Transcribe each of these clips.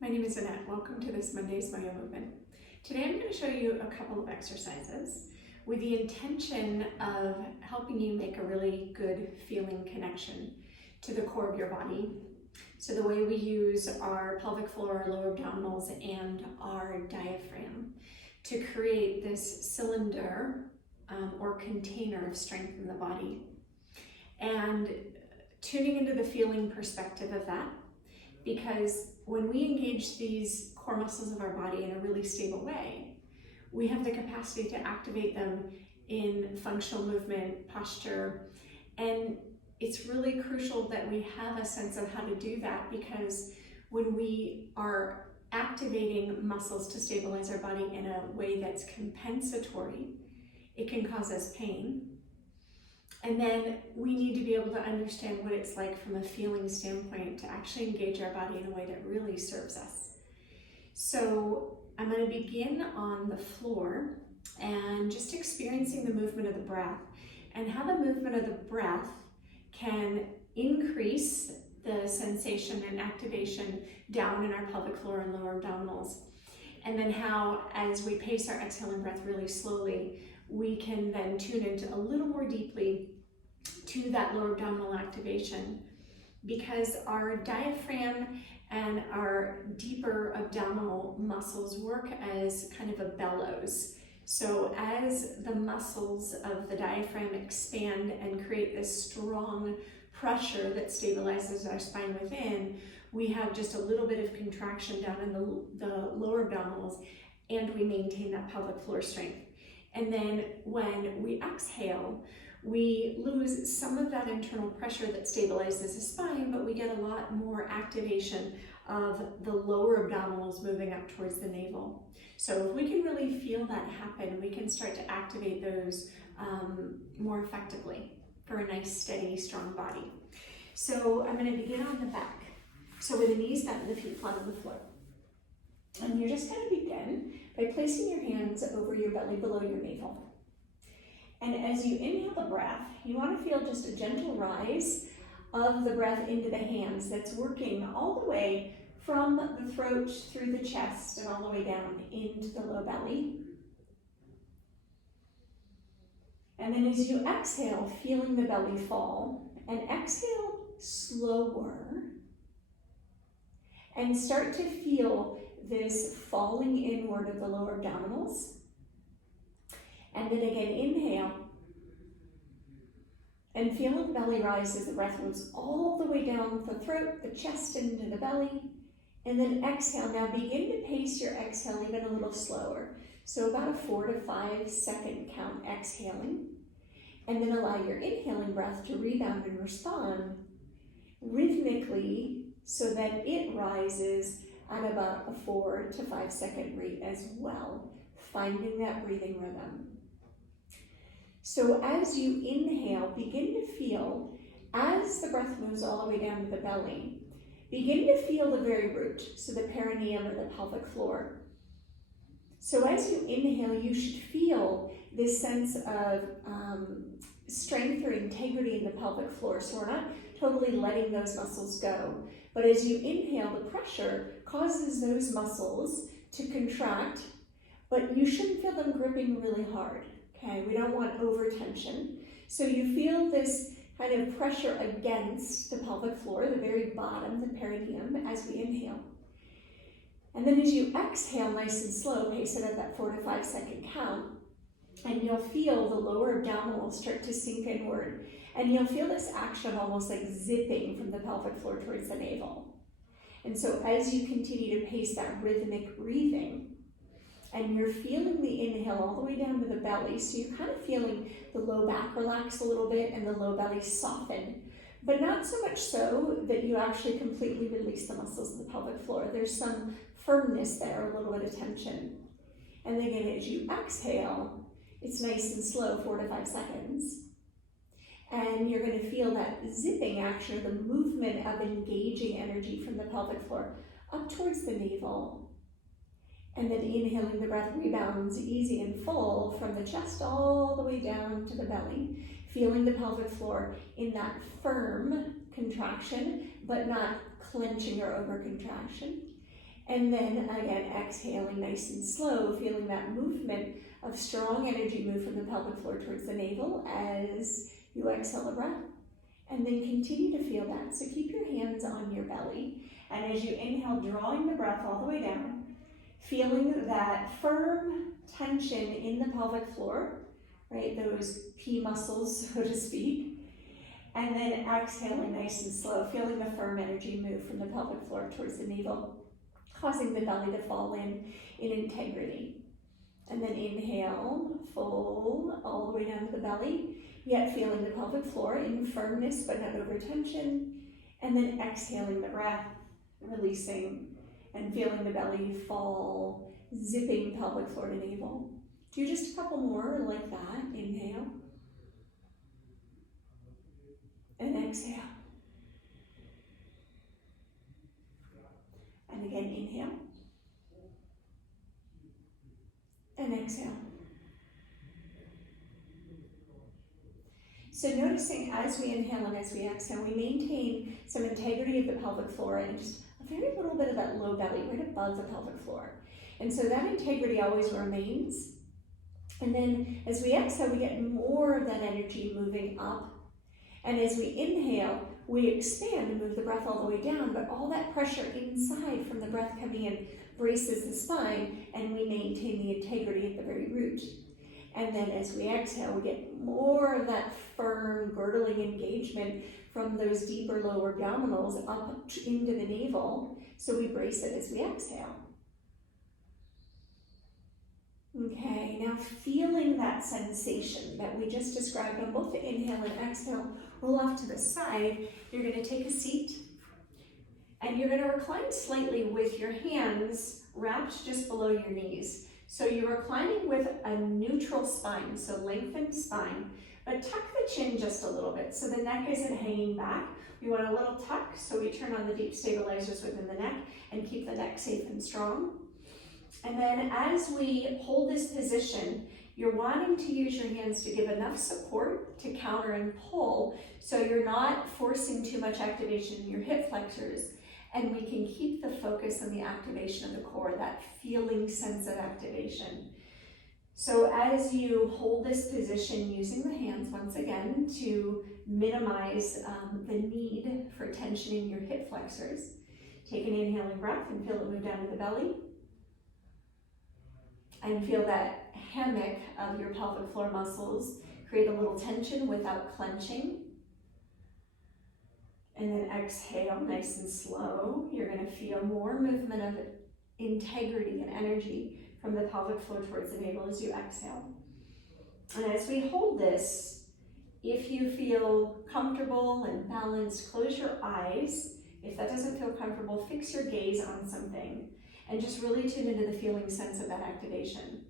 My name is Annette. Welcome to this Monday's Maya Movement. Today I'm going to show you a couple of exercises with the intention of helping you make a really good feeling connection to the core of your body. So the way we use our pelvic floor, our lower abdominals, and our diaphragm to create this cylinder or container of strength in the body. And tuning into the feeling perspective of that, because when we engage these core muscles of our body in a really stable way, we have the capacity to activate them in functional movement, posture, and it's really crucial that we have a sense of how to do that, because when we are activating muscles to stabilize our body in a way that's compensatory, it can cause us pain. And then we need to be able to understand what it's like from a feeling standpoint to actually engage our body in a way that really serves us. So I'm going to begin on the floor and just experiencing the movement of the breath and how the movement of the breath can increase the sensation and activation down in our pelvic floor and lower abdominals. And then how, as we pace our exhaling breath really slowly, we can then tune into a little more deeply to that lower abdominal activation, because our diaphragm and our deeper abdominal muscles work as kind of a bellows. So as the muscles of the diaphragm expand and create this strong pressure that stabilizes our spine within, we have just a little bit of contraction down in the lower abdominals, and we maintain that pelvic floor strength. And then when we exhale, we lose some of that internal pressure that stabilizes the spine, but we get a lot more activation of the lower abdominals moving up towards the navel. So if we can really feel that happen, we can start to activate those more effectively for a nice, steady, strong body. So I'm going to begin on the back. So with the knees bent and the feet flat on the floor. And you're just going to begin by placing your hands over your belly below your navel. And as you inhale the breath, you want to feel just a gentle rise of the breath into the hands that's working all the way from the throat through the chest and all the way down into the low belly. And then as you exhale, feeling the belly fall, and exhale slower, and start to feel this falling inward of the lower abdominals. And then again, inhale. And feel the belly rise as the breath moves all the way down the throat, the chest, and into the belly. And then exhale. Now begin to pace your exhale even a little slower. So about a 4 to 5 second count exhaling. And then allow your inhaling breath to rebound and respond rhythmically so that it rises at about a 4 to 5 second rate as well, finding that breathing rhythm. So as you inhale, begin to feel, as the breath moves all the way down to the belly, begin to feel the very root, so the perineum or the pelvic floor. So as you inhale, you should feel this sense of strength or integrity in the pelvic floor. So we're not totally letting those muscles go. But as you inhale, the pressure causes those muscles to contract, but you shouldn't feel them gripping really hard. Okay, we don't want over-tension. So you feel this kind of pressure against the pelvic floor, the very bottom, the perineum, as we inhale. And then as you exhale, nice and slow, pace it at that 4 to 5 second count, and you'll feel the lower abdominals start to sink inward. And you'll feel this action of almost like zipping from the pelvic floor towards the navel. And so as you continue to pace that rhythmic breathing, and you're feeling the inhale all the way down to the belly, so you're kind of feeling the low back relax a little bit and the low belly soften, but not so much so that you actually completely release the muscles of the pelvic floor. There's some firmness there, a little bit of tension. And then again, as you exhale, it's nice and slow, 4 to 5 seconds. And you're going to feel that zipping action, the movement of engaging energy from the pelvic floor up towards the navel. And then inhaling, the breath rebounds easy and full from the chest all the way down to the belly, feeling the pelvic floor in that firm contraction, but not clenching or over contraction. And then again, exhaling nice and slow, feeling that movement of strong energy move from the pelvic floor towards the navel as you exhale the breath. And then continue to feel that. So keep your hands on your belly. And as you inhale, drawing the breath all the way down, feeling that firm tension in the pelvic floor, right? Those P muscles, so to speak. And then exhaling nice and slow, feeling the firm energy move from the pelvic floor towards the navel, causing the belly to fall in integrity. And then inhale, full, all the way down to the belly, yet feeling the pelvic floor in firmness but not over tension. And then exhaling the breath, releasing, and feeling the belly fall, zipping pelvic floor to navel. Do just a couple more like that. Inhale. And exhale. And again, inhale. And exhale. So noticing as we inhale and as we exhale, we maintain some integrity of the pelvic floor and just a very little bit of that low belly right above the pelvic floor. And so that integrity always remains. And then as we exhale, we get more of that energy moving up. And as we inhale, we expand and move the breath all the way down, but all that pressure inside from the breath coming in braces the spine, and we maintain the integrity at the very root. And then as we exhale, we get more of that firm, girdling engagement from those deeper lower abdominals up into the navel, so we brace it as we exhale. Okay, now feeling that sensation that we just described on both the inhale and exhale, roll off to the side. You're going to take a seat and you're going to recline slightly with your hands wrapped just below your knees. So you're reclining with a neutral spine, so lengthened spine, but tuck the chin just a little bit so the neck isn't hanging back. We want a little tuck, so we turn on the deep stabilizers within the neck and keep the neck safe and strong. And then as we hold this position, you're wanting to use your hands to give enough support to counter and pull, so you're not forcing too much activation in your hip flexors, and we can keep the focus on the activation of the core, that feeling sense of activation. So as you hold this position using the hands, once again, to minimize the need for tension in your hip flexors, take an inhaling breath and feel it move down to the belly. And feel that hammock of your pelvic floor muscles create a little tension without clenching. And then exhale nice and slow. You're going to feel more movement of integrity and energy from the pelvic floor towards the navel as you exhale. And as we hold this, if you feel comfortable and balanced, close your eyes. If that doesn't feel comfortable, fix your gaze on something. And just really tune into the feeling sense of that activation.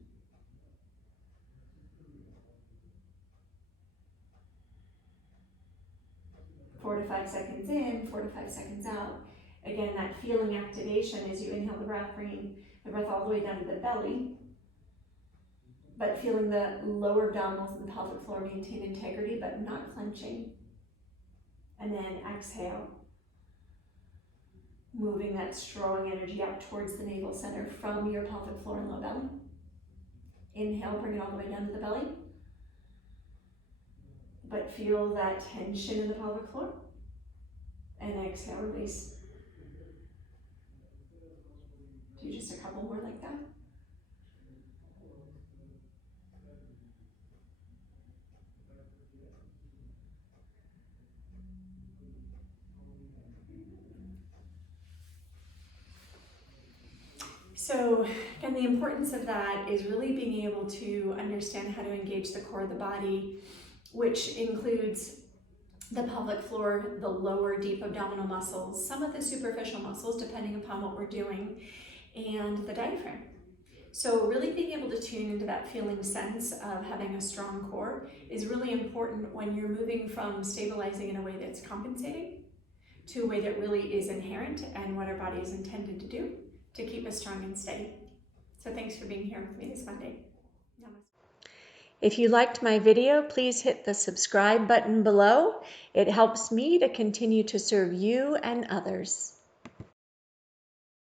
Four to 5 seconds in, 4 to 5 seconds out. Again, that feeling activation as you inhale the breath, bringing the breath all the way down to the belly, but feeling the lower abdominals and the pelvic floor maintain integrity, but not clenching. And then exhale. Moving that strong energy up towards the navel center from your pelvic floor and low belly. Inhale, bring it all the way down to the belly. But feel that tension in the pelvic floor. And exhale, release. Do just a couple more like that. So again, the importance of that is really being able to understand how to engage the core of the body, which includes the pelvic floor, the lower deep abdominal muscles, some of the superficial muscles, depending upon what we're doing, and the diaphragm. So really being able to tune into that feeling sense of having a strong core is really important when you're moving from stabilizing in a way that's compensating to a way that really is inherent and what our body is intended to do to keep us strong and steady. So thanks for being here with me this Monday. Namaste. If you liked my video, please hit the subscribe button below. It helps me to continue to serve you and others.